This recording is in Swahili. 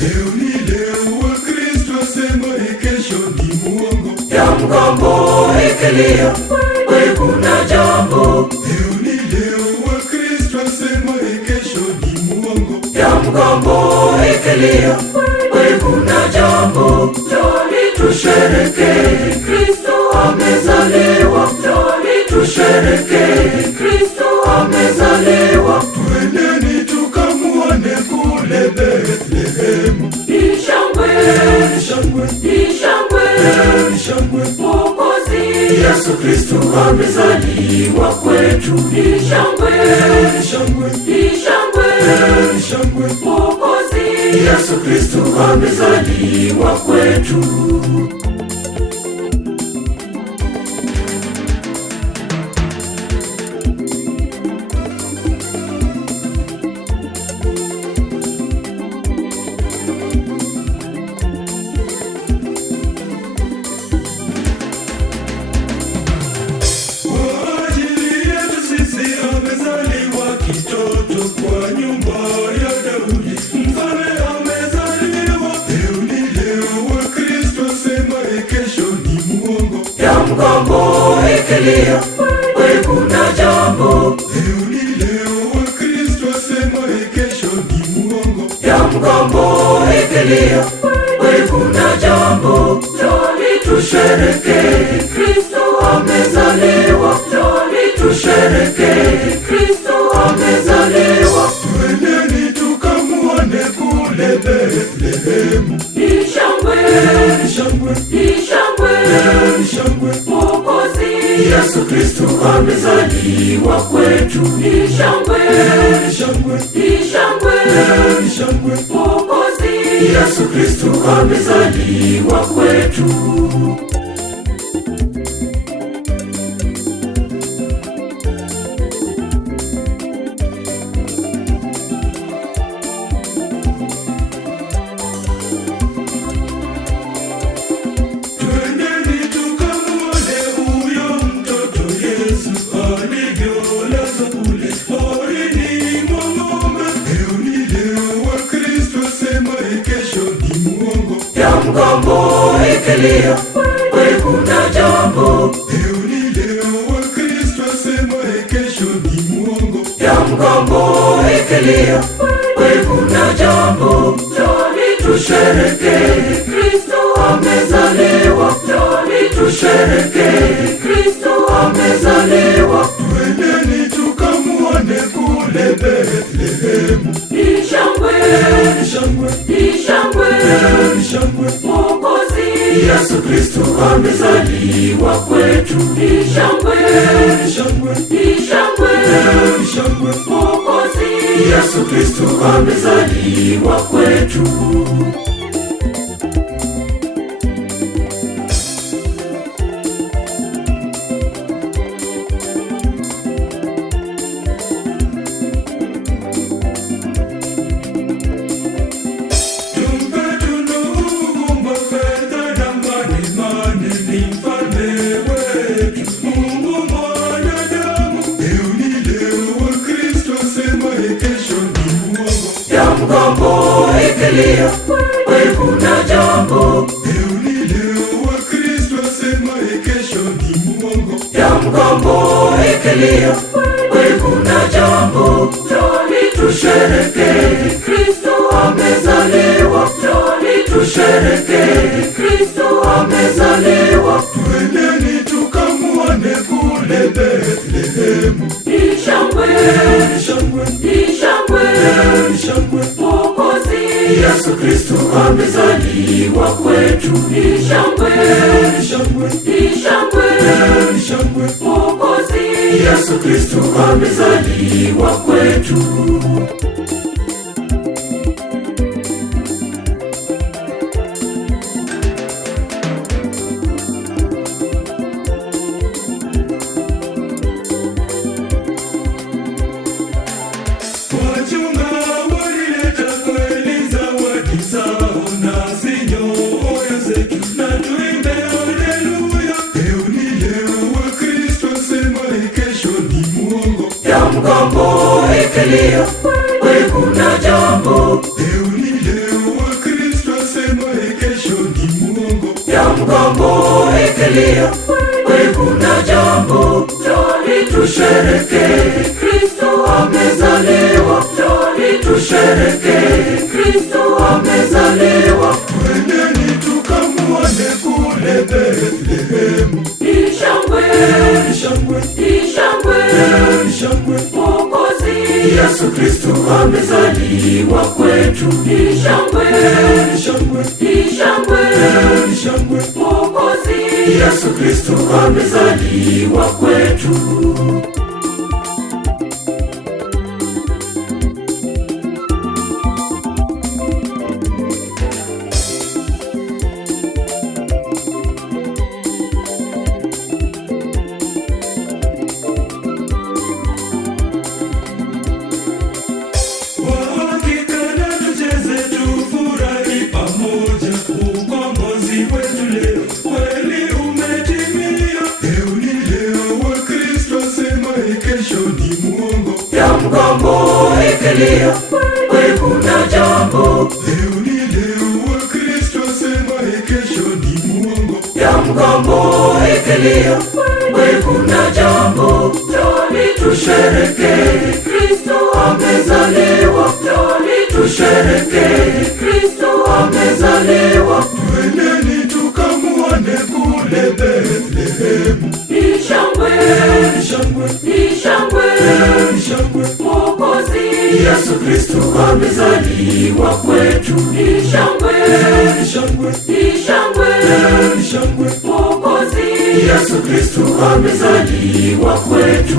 Leo ni leo, Wakristo wasema kesho ni muongo. Ya mgambo ikilia, kweli kuna jambo. Leo ni leo, Wakristo wasema kesho ni muongo. Ya mgambo ikilia, kweli kuna jambo. Njoni tusherehekee, Kristo amezaliwa. Njoni tusherehekee, Kristo amezaliwa. Twendeni tukamuone kule Bethlehemu. Ni shangwe, Ni shangwe, ni shangwe, ni shangwe. Mwokozi Yesu Kristo amezaliwa kwetu. Ni shangwe, Ni shangwe, ni shangwe, ni shangwe. Mwokozi Yesu Kristo amezaliwa kwetu. Kwa ajili yetu sisi amezaliwa kitoto kwa nyumba ya Daudi. Mfalme amezaliwa. Leo ni leo, Wakristo wasema kesho ni muongo. Ya mgambo ikilia, kweli kuna jambo. Leo ni leo, Wakristo wasema kesho ni muongo. Ya mgambo ikilia, kweli kuna jambo. Njoni tusherehekee, Kristo amezaliwa. Njoni tusherehekee, Kristo amezaliwa. Twendeni tukamuone kule Bethlehemu. Ni shangwe, Ni shangwe, ni shangwe, ni shangwe. Mwokozi Yesu Kristo amezaliwa kwetu. Ni shangwe, Ni shangwe, ni shangwe, ni shangwe. Mwokozi Yesu Kristo amezaliwa kwetu. Twendeni tukamuone huyo mtoto Yesu alivyolazwa kule porini mwa ng'ombe. Leo ni leo, Wakristo wasema kesho ni muongo. Ya mgambo ikilia, kweli kuna jambo. Leo ni leo, Wakristo wasema kesho ni muongo. Ya mgambo ikilia, kweli kuna jambo. Njoni tusherehekee, Kristo amezaliwa. Njoni tusherehekee, Kristo amezaliwa. Twendeni tukamuone kule Bethlehemu. Ni shangwe, Ni shangwe, ni shangwe, ni shangwe. Mwokozi Yesu Kristo amezaliwa kwetu. Ni shangwe, Ni shangwe, ni shangwe, ni shangwe. Mwokozi Yesu Kristo amezaliwa kwetu. Tumpe tunugumba fedha na mane, ni mfalme wetu, Mungu mwanadamu. Leo ni leo, Wakristo wasema kesho ni muongo. Ya mgambo ikilia, kweli kuna jambo. Leo ni leo, Wakristo wasema kesho ni muongo. Ya mgambo ikilia, kweli kuna jambo. Njoni tusherehekee, Kristo amezaliwa. Njoni tusherehekee, Kristo amezaliwa. Twendeni tukamuone kule Bethlehemu. Ni shangwe, Ni shangwe, ni shangwe, ni shangwe. Mwokozi Yesu Kristo amezaliwa kwetu. Ni shangwe, Ni shangwe, ni shangwe, ni shangwe. Mwokozi Yesu Kristo amezaliwa kwetu. Wachunga walileta kweli zawadi zao na zinyoyo zetu, na tuimbe haleluya. Leo ni leo, Wakristo wasema kesho ni muongo. Ya mgambo ikilia, kweli kuna jambo. Leo ni leo, Wakristo mgambo ikilia, kweli kuna jambo, njoni tusherehekee, Kristo amezaliwa, njoni tusherehekee, Kristo amezaliwa. Twendeni tukamuone kule Bethlehemu. Ni shangwe, Ni shangwe, ni shangwe, ni shangwe. Mwokozi Yesu Kristo amezaliwa kwetu. Ni shangwe, Ni shangwe, ni shangwe, ni shangwe. Mwokozi Yesu Kristo amezaliwa kwetu. Ya mgambo ikilia, kweli kuna jambo. Leo ni leo, Wakristo sema kesho ni muongo. Ya mgambo ikilia, kweli kuna jambo, njoni tusherehekee, Kristo amezaliwa, njoni tusherehekee, Kristo amezaliwa. Twendeni tukamuone kule Bethlehemu. Ni shangwe, Ni shangwe, ni shangwe, ni shangwe. Mwokozi Yesu Kristo amezaliwa kwetu. Ni shangwe, Ni shangwe, ni shangwe, ni shangwe. Mwokozi Yesu Kristo amezaliwa kwetu.